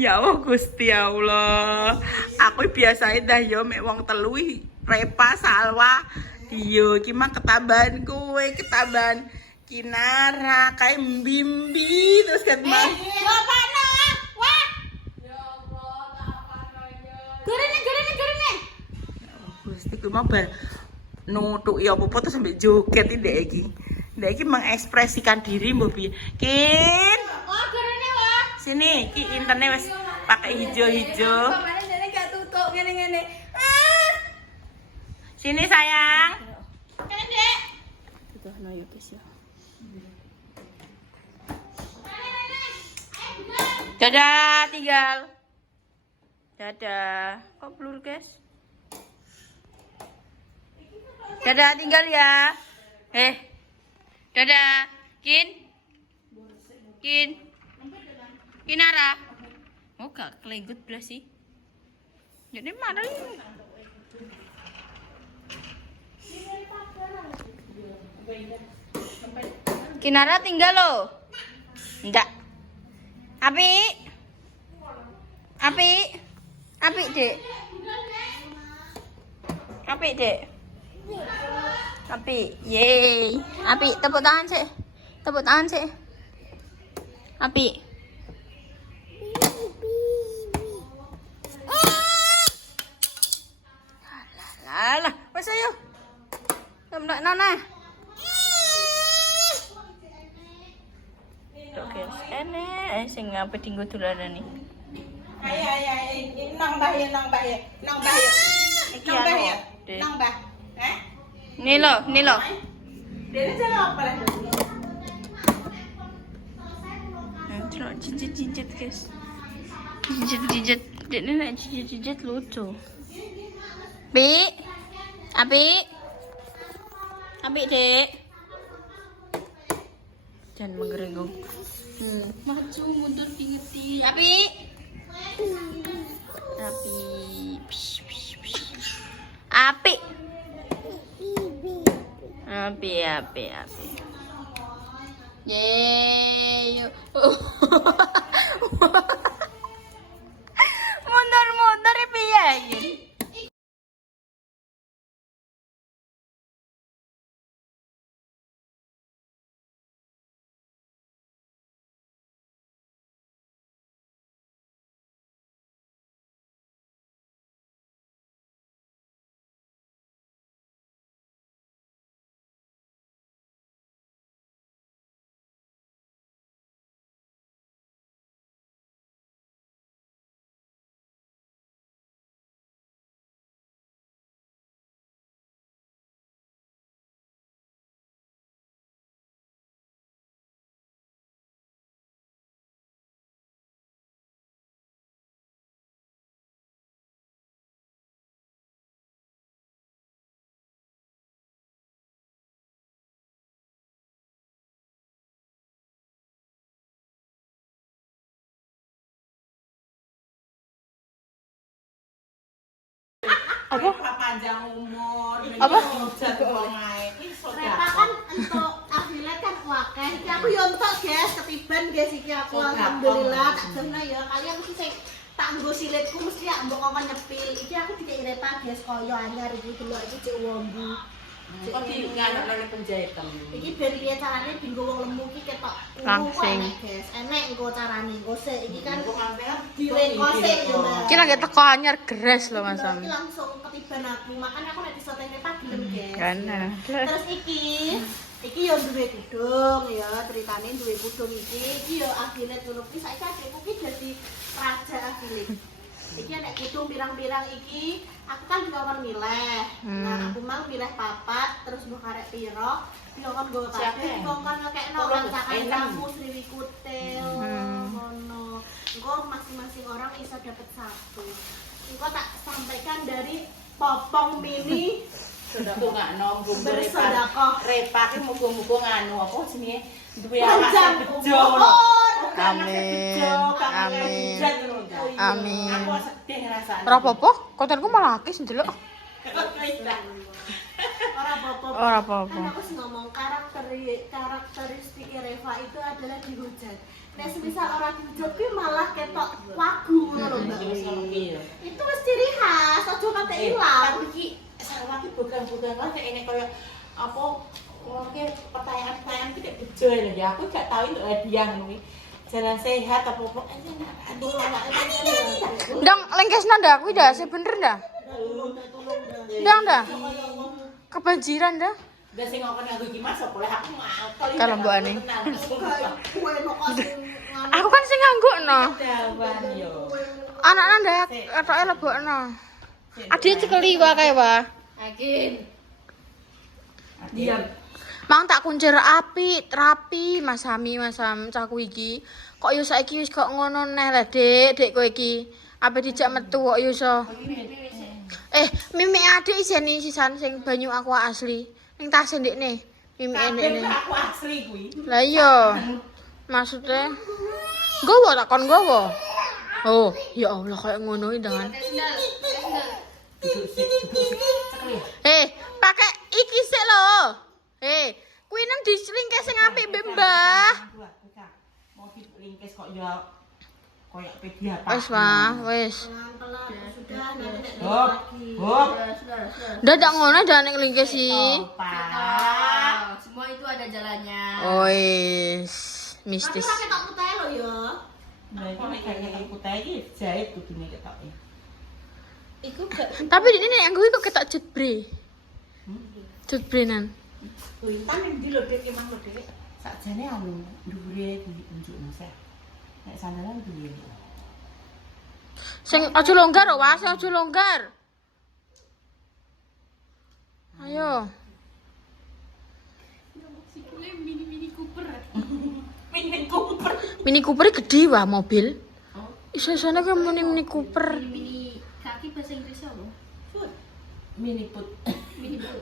Ya Allah Gusti Allah. Aku biasain dah yo mek wong telu Repa Salwa yo iki mah ketambahan kowe, ketambahan Kinara, kayak Mbimbi terus kan mah. Bapakno, wah. Ya Allah, apa ya. Gorene. Ya Allah Gusti ku mah bar nutuk ya apa terus sampai joget iki. Ndek iki mengekspresikan diri mbok piye. Kin. Oh, gorene wah. Sini, ki interne wis pakai hijau-hijau. Bapakne jane gak tutuk ngene-ngene. Sini sayang. Kene, Dek. Tuh no ya guys ya. Dadah, tinggal. Dadah. Kok blur, guys? Dadah, tinggal ya. Dadah. Kinara. Oh, gak kelegut belas sih. Jadi mana ini? Kinara tinggal loh. Enggak. Api, Dek. Api, yeay. Api, tepuk tangan sih. Api. Lah, wes ayo. Ndak nana. Tuh guys, enek sing ngape dinggo dolanan iki. Ayo, nang Mbah ya. Iki Nang Mbah ya. Dek. Nang Mbah. Nih lo. Dene jane apa lah? Terus jinjit guys. Jinjit. Dek ini nak jinjit lucu. Api Dek. Jangan menggerenggung. Maju mundur dingeti. Api. Yeay. Mundur piye iki? Apa? Panjang umur. Apa? Repa kan untuk affiliate kan wakeh. Iki aku yo entuk, guys, ketiban guys iki aku alhamdulillah tak jemna ya. Kalian mesti sing tak nggo silitku mesti ya mbok ngomong nyepil. Iki aku dikek Repa guys koyo anyar iki delok iki cek wombu. Kok di nganakno penjahitan. Iki ben piye carane dinggo wong lemu iki ketok Langsing. guys. Enek engko carane engko sik iki kan Kok sampean direngkose yo. Iki lagi teko anyar gres loh Mas Am. Iki langsung ketiban aku. Makanya aku nek disoteng Repa gelem guys. Kan. Terus iki yo duwe kudung ya, ceritane duwe kudung iki yo akhirnya ngono kuwi saiki adekku ki dadi raja akhirnya. Iki nek kudung pirang-pirang iki aku kan dikon milih. Nah, aku mang milih papat terus mbok karek piro, dikon go kabeh, dikon ngekekno kancakan kamu Sriwi Kutil ngono. Engko masing-masing orang bisa dapat satu. Engko tak sampaikan dari Popong Mini sedekah ngano bersedekah. Repa ki muga-muga nganu apa jenenge duwe Panjang awak bejo. Amin. Aku sedih rasane. Ora apa-apa, kontenku malah akeh ndelok. Ora apa-apa. Ora apa-apa. Kan aku sih ngomong karakteristik Reva itu adalah dihujat. Nek semisal orang dihujat kuwi malah ketok wagu ngono lho, Mbak. Itu wis ciri khas, aja kate ilang. Tapi ki Salwa ki bukan-bukan lah nek ini koyo apa oke pertanyaan-pertanyaan ki nek bejo ya aku gak tahu untuk hadiah ngono jalan sehat apa apa Ndang lengkesna ndak kuwi dah bener dah. Ndang dah. Kebanjiran dah. Udah sing ngokon aku iki Mas boleh aku mau. Kalau mbok ane. Kue makasih. Aku kan sing nganggukno. Dawan yo. Anak-anak ndak ketoke lebokno. Ade cekeli wae kae wae. Akin. Diam. Mang tak kuncir api, rapi Mas Hami, Mas Ham, cahku iki. Kok yo saiki wis kok ngono neh le, Dek kowe iki. Ape dijak metu kok yo iso. Mimi adik iseni sisan sing banyu aku asli. Ning tas ndekne. Mimi ndekne. Aku asli kuwi. Lah iya. Maksudnya gowo takon gowo. Oh, ya Allah kayak ngono dengan. Pakai iki sik lho. Kuwi nang dislingke sing apik mbek Mbah. Mau dilingkes kok ya koyo pedia apa. Wis, Wah, wis. Pelan-pelan sudah nanti nek Hop. lagi. Hop. Sudah. Dadak ngono dah nek lingkes sih. Pak. Semua itu ada jalannya. Oh, wis. Tapi Mistis. pakai tak putih lo ya. Nah, iki nek kaya putih iki jahit kudune ketoke. Iku gak Tapi ini yang gue kok ketak jebre. Jebrenan. Kuintan yang di lo dek emang lo dek. Sakjane anu dhuwure diunjukno seh. Nek sandalan duwe. Sing aja longgar, Wah, sing aja longgar. Ayo. Mini Cooper. Mini Cooper gede wah mobil. Iso-isone kok Mini Cooper. mini kaki bahasa Inggris apa? Mini put.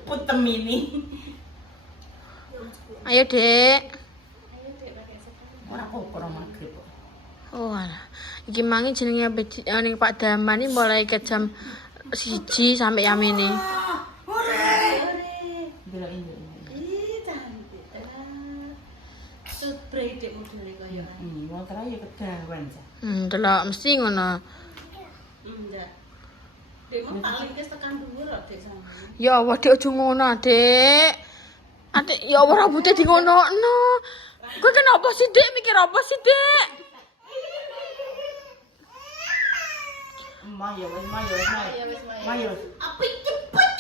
Put mini. Ayo, Dek. Ora kok ora magrib kok. Oh, alah. Iki mangi jenenge ning Pak Daman iki mulai ke jam 1 sampai jam ini. Delok ini. Ih, cantik. Spray dek modele kaya. Wong terakhir kedawan sa. Delok mesti ngono. Enggak. Dek mau tak lingkes tekan dhuwur kok dek sama. Ya Allah, Dek aja ngono, Dek. Adik, ya Allah rambutnya di ngono-ngono. Gue kenapa sih, Dek? Mikir apa sih, Dek? Mayo. Apa cepet.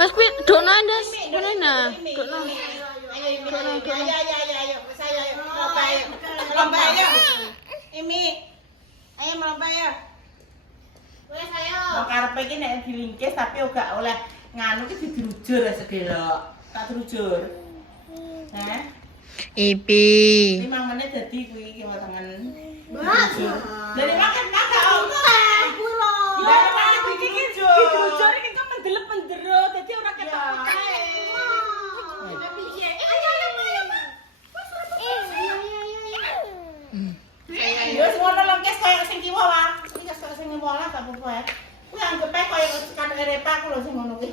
Mas kuwi dono ndas, ngene nah. Dono. Ayo. Saya lomba ayo. Imi. Ayo lomba ayo. Wes ayo. Mau karepe iki nek dilingkis tapi ora oleh nganu ki didrujur segelok. Tak drujur. Heh. Ipi. 5 menit dadi kuwi ki wetengen. Mbak. Dari makan om. Aku lho. Dari makan iki ki drujur iki kan mendelep-mendero dadi ora ketok. Yo ngono lengkes koyo sing kiwa wae. Iki kok sing ngewola gak apa-apa ya. Kuwi anggap ae koyo kan Erepa aku lho sing ngono kuwi.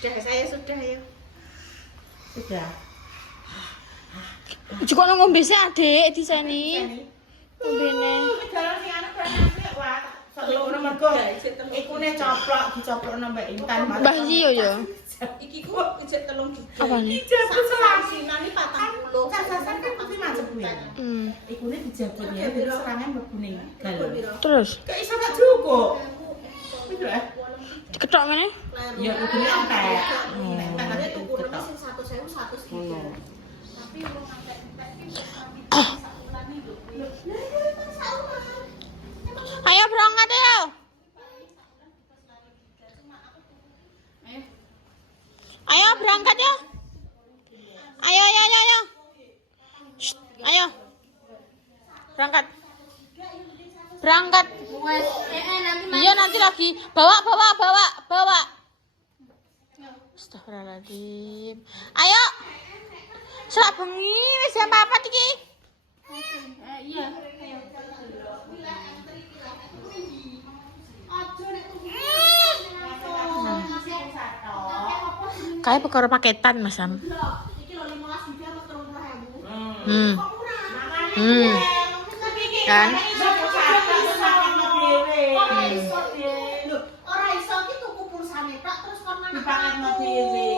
Sudah ya. Sudah. Juga ngombe sih, Adik, diseni. Ngombene. Jalan sing anu berarti wah. Soalnya mergo ikune dicoplokno Mbak Intan. Mbah Siyo ya. Iki ku ijek 3 juta. Apa nih? Dijabut Selasinan iki 40. Cacasan kan mesti macet kuwi. Ikune dijabut ya, terus serangan berbunyi galon. Terus Gak iso tak cukup. Wis lho. diketok ngene. Ya kudune entek. Katanya tukurane sing 1.000 100.000. Tapi wong Ayo berangkat ya. Ayo berangkat ya. Ayo. Shh, ayo. Berangkat. Iya nanti lagi. Bawa. Astagfirullahaladzim. Ayo. Selak bengi wis jam 4 iki. iya. Kayak perkara paketan Mas Sam. Iki lho 15 biji apa 30.000. Hmm. Kok murah? Hmm. Kan? Ora iso deh. Lho, ora iso ki tuku pulsane tok terus kon nang Dipaketno dhewe.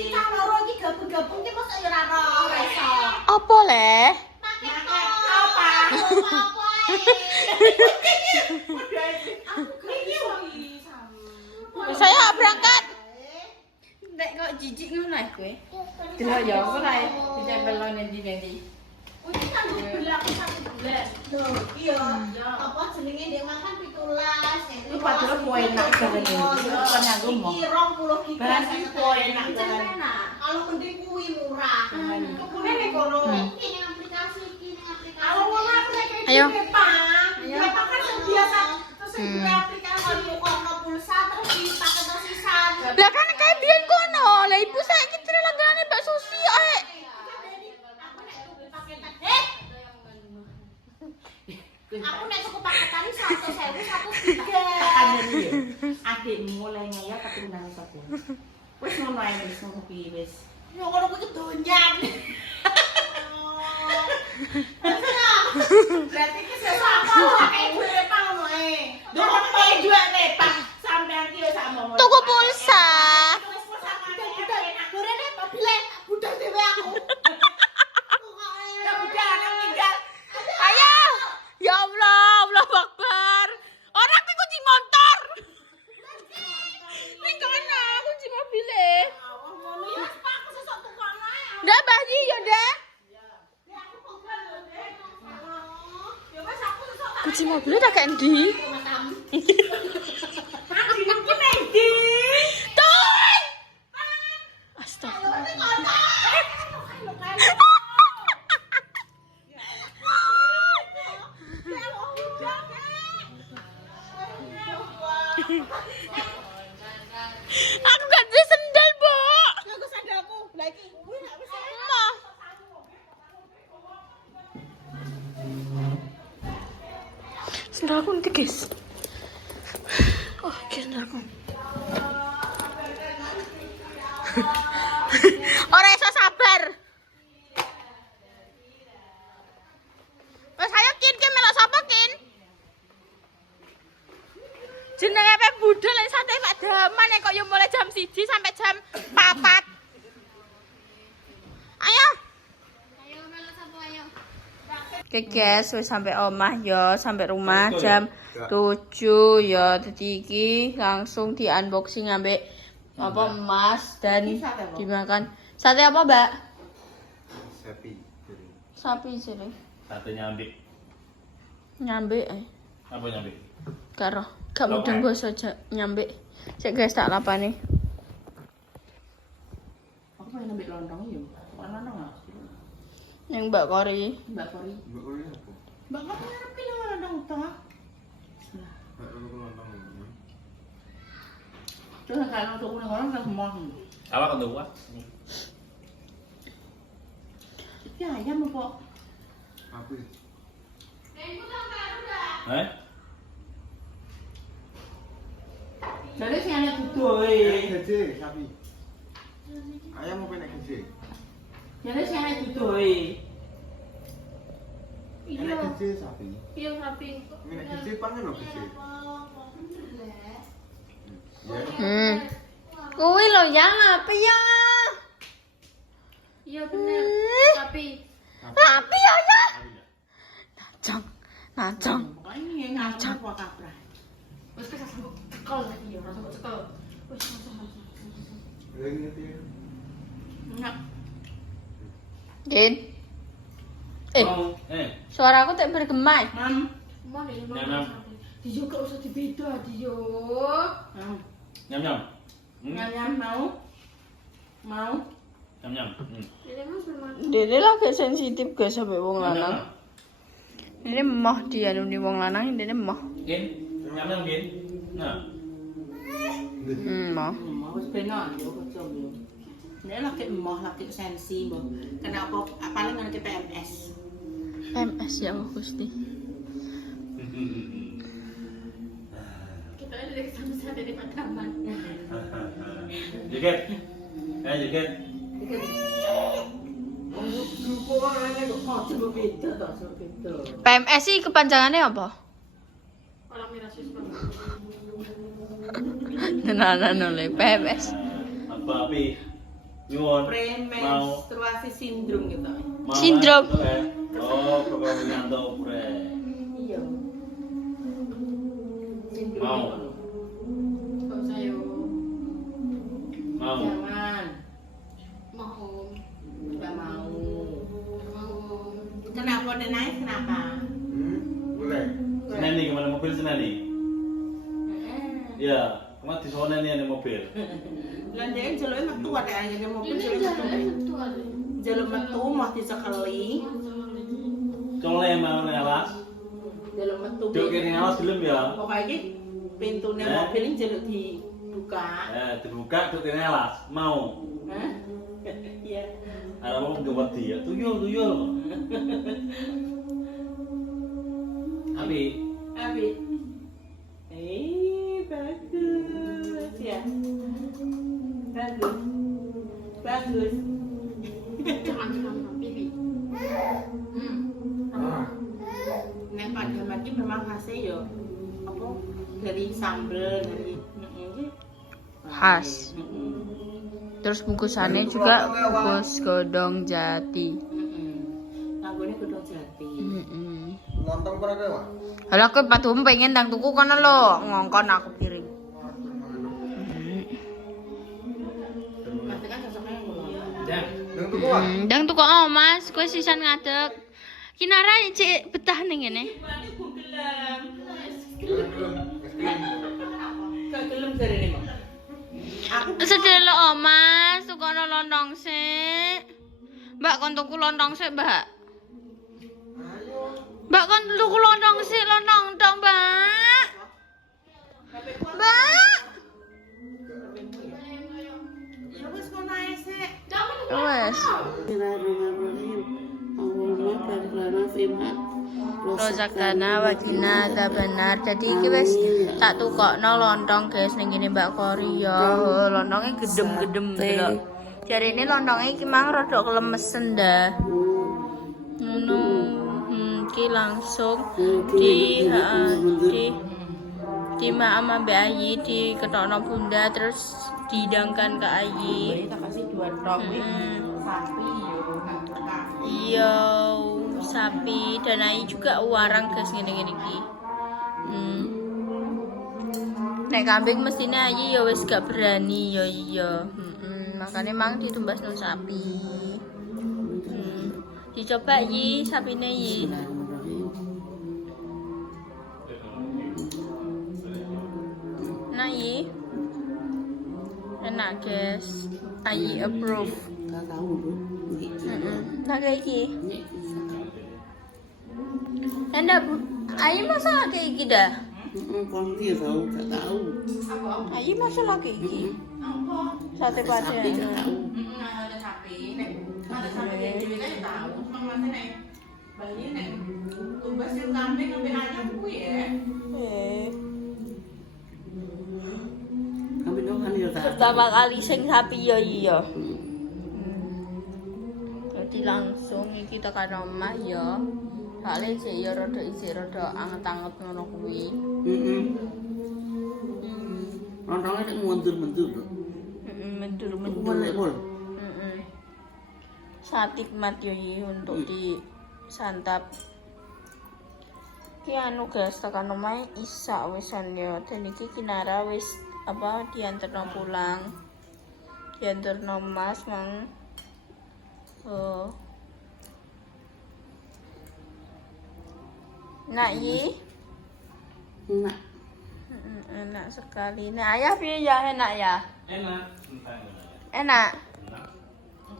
Kita loro iki gabung-gabung ki mosok ya ora iso. Apa le? Paket Apa? apa Saya berangkat. Nek kok jijik ngono ae kowe. Delok ya apa lae ditempelno ndi-ndi. Iki kan berlaku 1 bulan. Loh, iya. Apa jenenge ndek makan 17. Lu padahal kue enak jarene. Bukan nganggo mo. Iki 20 giga. Bahan iki kue enak jarene. Enak. Kalau mending kuwi murah. Kebune nek kono. Iki ning aplikasi iki ning aplikasi. Kalau ngono aku nek Ayo. Pak kan biasa terus duwe aplikasi kono pulsa terus dipaketno sisan. Lah kan kayak biyen kono. Lah ibu saya iki langganane Mbak Susi ae. Aku nek tuku paketan 100.000 1 giga. Adikmu mulai ngeyel keturunan sapa? Wis ngono ae wis ngono kuwi wis. Yo ngono kuwi kedonyan. Berarti ki sesama kayak gue repang ngono ae. Durung kowe juga repang sampean ki wis sak momo. Tuku pulsa. Wis pulsa ngene enak. Gorene mobilnya budal dhewe aku. Ya udah nang tinggal. Ayo. Ya Allah, Allah Akbar. Orang kuwi kunci motor. Ning kono kunci mobilnya. Ngono ya aku sesuk tukono ae. Ndak Badi yo, Ndak. Aku pokoknya lho, Dek. Ya wis aku sesuk tak Kunci mobilnya tak kayak ndi? matam. Adikmu ki nang ndi? Tuh. Astagfirullah. Ini kono. Aku gak bisa sendal, Bu. Aku sandalku. Lah iki kuwi gak bisa. Mah. Sendalku nanti, guys. Oh, guys, sendalku. Ora iso sabar. Wes ayo Kin, melok sapa Kin? Jenenge pe budal nek santai Pak Daman nek kok yo mulai jam 1 sampai jam 4. Ayo. Ayo melu sapa ayo. Oke guys, wis sampai omah ya, sampai rumah jam 7 ya. Dadi iki langsung di unboxing ambek apa Mas dan dimakan. Sate apa, Mbak? Sapi sih. Sate nyambi. Nyambe Apa nyambi? karo gak mudeng basa nyambe. Sik guys tak lapane. Aku pengen ambil lontong ya. Ora lontong ah. Yang Mbak Kori. Mbak Kori. Mbak Kori ngerti lontong utang ah. Terus kalau untuk orang-orang kan semua. Awak kan dua. Ya ayam apa? Eh? Jadi sih anak tutoy. Gede, sapi. Ayam mau penek gede. Jadi sih anak tutoy. Enek gede sapi. Iya sapi. Enek gede pangan lho gede. Kuwi lho yang apa ya? Iya bener. Sapi. Api ya ya. Najong. Pokoknya yang ngacak apa kaprah. Wes kesas cekel lagi ya, rasa cekel. Wes Lagi ngerti. Enggak. Din. Oh, Suara aku tak bergema. Mam. Mana ini? Nyam-nyam. Dia gak usah dibeda dia. Mam. nyam-nyam. Nyam-nyam mau? Mau? Nyam-nyam. Ini mas bermata. Dene lagi sensitif guys sampai wong Nyam-nyam. lanang. Ini emoh dia nih wong lanang ini emoh. Gin. Nyam-nyam gin. Nah. Emoh. Mau wis benar yo kocok yo. Nek laki emoh laki sensi mbok. Kenapa paling ngene PMS. MS ya Allah Gusti. Kita ada dari sama-sama dari Pak Daman. Dikit. joget. PMS sih kepanjangannya apa? Orang mirasiswa. Tenanan oleh PMS. Apa api? Nyuwun. Premenstruasi sindrom gitu. Sindrom. Oh, program nyanto pre. Iya. Mau. Kok saya Mau. Jangan. mau Nggak mau. mau Kenapa udah naik? Kenapa? Boleh. Senin nih kemana mobil Senin nih? Iya, kemana di sana nih ada mobil? Lan dia jalurnya metu ada aja mobil ini jalur jalannya metu. betul ada Jalur metu mau disekali. Coleh mau nelas. Jalur metu. Duk kene awas belum ya? Pokoknya ini pintunya mobil ini jalur dibuka. Dibuka duk kene alas. Mau. Hah? Iya. Ada mau buat dia. Tuyul. Abi, Abi. Bagus ya. Bagus. jangan pipi Nek Padang ini memang khasnya ya apa dari sambel dari Khas. Terus bungkusannya juga bungkus godong jati. Nganggone godhong jati. Lontong pernah ke Wak? Kalau aku patum pengen tang tuku kono lo ngongkon aku kirim. Nanti kan sosoknya yang ngomong. Yang tuku Wak? Ndang tuku oh Mas, kowe sisan ngadeg. Kinara cek betah ning ngene. Gak gelem jarene, Mbak. Aku Sedelok oh Mas, tukono lontong sik. Mbak kon tuku lontong sik, Mbak. Mbak kon tuku lontong sik, lontong tok, Mbak. Mbak. ya wis kono ae sik. Wes. Rozakana wakina benar. Jadi iki wis tak tukokno lontong guys ning ngene Mbak Kori ya. Oh, lontonge gedem-gedem delok. Jarine lontonge iki mang rada klemesen dah. Ngono. Iki langsung di sama Mbak Ayi diketokno bunda terus dihidangkan ke Ayi. Tak kasih 2 tok sapi yo. Iya, sapi dan Ayi juga warang guys ngene-ngene iki. Nek kambing mestinya Ayi ya wis gak berani ya iya. Makanya mang ditumbas no sapi. Dicoba Yi sapine Yi. Nah Yi. Enak guys. Ayi approve. Gak tahu tuh. Nah kayak iki. Anda Ayi masalah kayak iki dah. Konti tahu, gak tahu. Ayi masalah kayak iki. Sate padang. Ada sapi, nek ada sapi yang dhewe kan tahu, cuma mate nek bayi nek tumbas yang kambing ambek ayam kuwi ya. Kambing dong kan ya tak. Pertama kali sing sapi ya iya. Jadi langsung iki tekan omah ya. Soale sik ya rada isih rada anget-anget ngono kuwi. Lontongnya nek mundur-mundur. Mendur-mendur. Sangat nikmat ya Yi untuk disantap. Ki anu guys tekan omahe isak wisan ya. Dan iki Kinara wis apa dianterno pulang. Dianterno Mas mang. Oh. Nak Yi? Enak. Enak sekali. Nah, ayah piye ya enak ya? enak. Enak.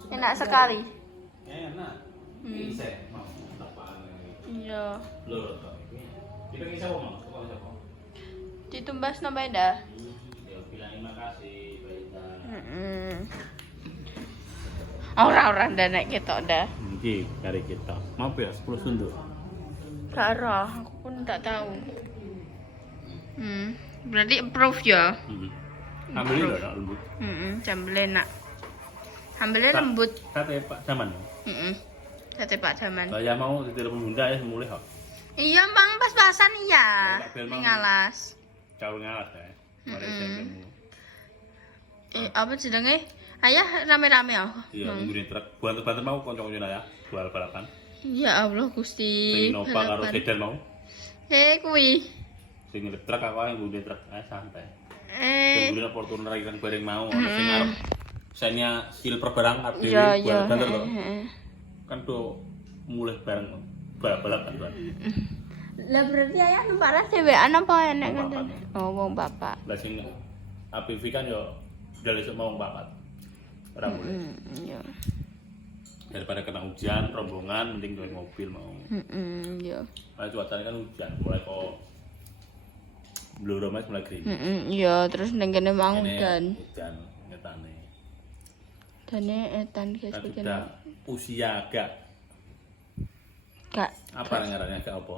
Enak sekali. Enak. Bisa mau tapaan. Iya. Lho to. Kita bisa mau, kok siapa? Ditumbas nambah dah. Ya bilang terima kasih, Baita. Orang-orang dah naik ketok dah. Iki kari kita. Maaf ya 10 sunduk. Karo, aku pun tak tahu. Berarti approve ya. Ambil ini enggak lembut. Jambel enak. Ambilnya lembut. Kate Pak Daman. Kate Pak Daman. Saya mau ditelepon Bunda ya mulai kok. Iya, Bang, pas-pasan iya. Ya, Pak Bel, Ning Bang. alas. Kau ngalas ya. Mari saya ketemu. Apa jenenge? Ayah rame-rame aku. Iya, nggone truk. Bantu-bantu mau kanca-kanca ya, bual balapan. Ya Allah Gusti. Sing Nova karo balapan. sedan mau. Kuwi. Sing ngelip truk aku yang nggone truk. Santai. Sing nggone Fortuner iki kan bareng mau. Ono sing arep senya silver barang update bual banter lho. Kan do mulai bareng balapan kan. Lah berarti ayah numpak dhewean apa enek ngoten? Oh, wong bapak. Lah sing APV kan yo udah besok mau papat. Ora boleh. Iya. Daripada kena hujan, rombongan mending duwe mobil mau. Iya. Nah, cuacanya kan hujan, mulai kok bluro mas mulai gerimis. Iya, terus ning kene mang Ini udan. hujan ngetane. Dane etan guys Kan begini. sudah usia agak Gak apa ngarannya agak apa?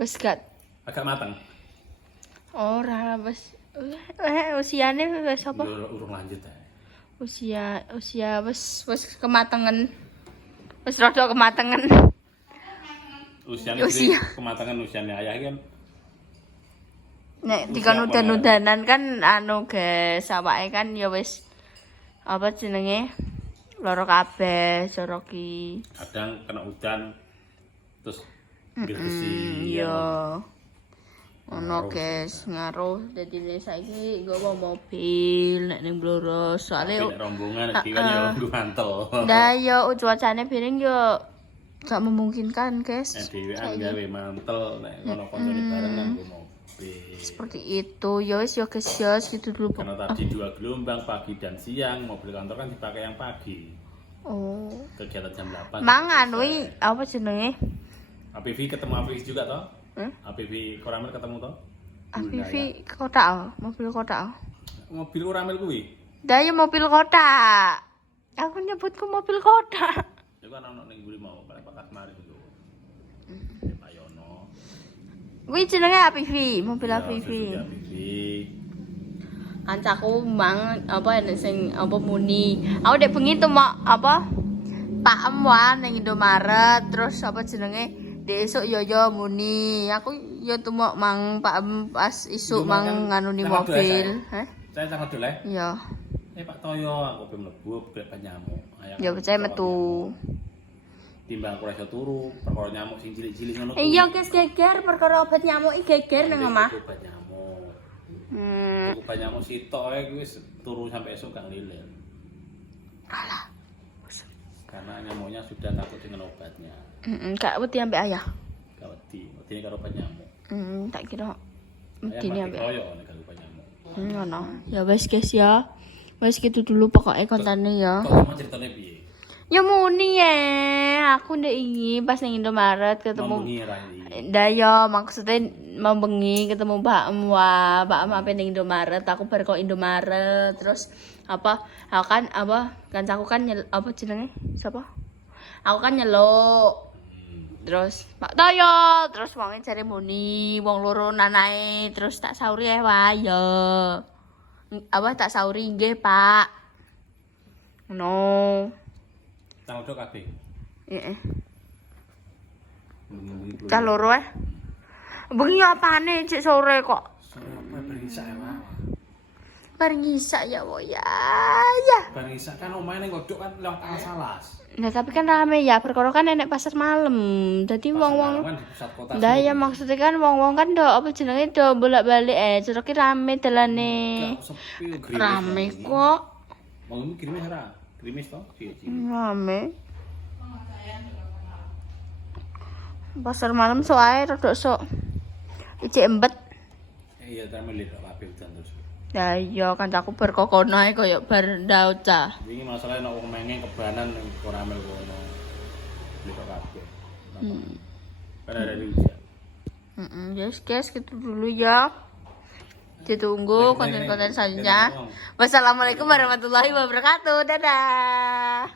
wis gak Agak matang. ora wis usiane wis apa? Urung lanjut ya. Usia wis kematangan. Wis rada kematangan. Usia kematangan usianya ayah kan. Nek Usia dikon apa, udan-udanan kan anu guys, awake kan ya wis apa jenenge? Loro kabeh soroki. Kadang kena hujan terus besi. Iya. Ono guys, ngaruh dadi saiki nggo mobil nek ning Blora soalé Nek rombongan iki kan yo nggo mantel. ndah yo cuacane piring yo gak memungkinkan guys. Nek dhewean gawe mantel nek ngono koncone bareng nang mobil. Seperti itu ya wis yo guys ya gitu dulu. Karena tadi 2 gelombang pagi dan siang, mobil kantor kan dipakai yang pagi. Oh. Kegiatan jam 8. Mangan wi apa jenenge? APV ketemu APV juga toh? APV Koramil ketemu toh? APV kota, mobil kota. Mobil Koramil kuwi. Dah ya mobil kota. Aku nyebutku mobil kota. Itu kan ono ning mburi mau Pak Kasmari itu. Pak Yono. Kuwi jenenge APV, mobil APV. APV. Kancaku mang apa enek sing apa muni. Aku dek bengi tuh mau apa? Pak Emwan ning Indomaret terus apa jenenge? Dek esuk yo muni. Aku yo tuh mau mang Pak Em pas isuk mang nganuni mobil. Heh? Saya sangat dulu ya. Iya. Pak Toyo aku pengen mlebu brek nyamuk. Ya percaya metu. Timbang aku iso turu, perkara nyamuk sing cilik-cilik ngono. Iya guys geger perkara obat nyamuk iki geger nang omah. Obat nyamuk. Obat nyamuk sitok ae kuwi wis turu sampai esuk gak ngiler. Alah. Karena nyamuknya sudah takut dengan obatnya. Kak wedi ambek ayah. Gak wedi karo obat nyamuk. Tak kira Wedi wedi ambek. Toyo nek karo obat nyamuk. Ngono. Ya wes guys ya. Wes gitu dulu pokoknya kontennya ya. Kok sama ceritanya piye? Ya muni ya. Aku ndek iki pas ning Indomaret ketemu. Muni ra iki. Ndak ya maksudnya mau bengi ketemu Pak Em Pak Em apa ning Indomaret. Aku bar kok Indomaret terus apa? Aku kan apa? Kancaku kan apa jenenge? Siapa? Aku kan nyeluk. Terus Pak Toyo, terus wonge jare muni, wong loro nanae, terus tak sauri wae ya. Apa tak sauri nggih, Pak. No. Tang udah kabeh. Heeh. Cah loro bengi apane cek sore kok. Sore berisak ya. Bareng isak ya wo ya. Ya. Berisak kan omahe ning godhok kan lewat alas. Nah, tapi kan rame ya, perkara kan enek pasar malam. Dadi wong-wong Kan di pusat kota. ndak ya maksudnya kan wong-wong kan do apa jenenge do bolak-balik ceroki rame dalane. Rame kok. Mau kirimis ora? Kirimis toh? Rame. Pasar malam sok ae rodok sok. Ijek embet. Iya, ta melih kabeh udan terus. Ya iya kancaku berkokono ae koyo bar ndau cah. Wingi masalah nek wong mengeng kebanan ning Koramil kono. Melih kabeh. Kan ada di ujian. Yes guys, gitu dulu ya. Ditunggu konten-konten selanjutnya. Wassalamualaikum warahmatullahi wabarakatuh. Dadah.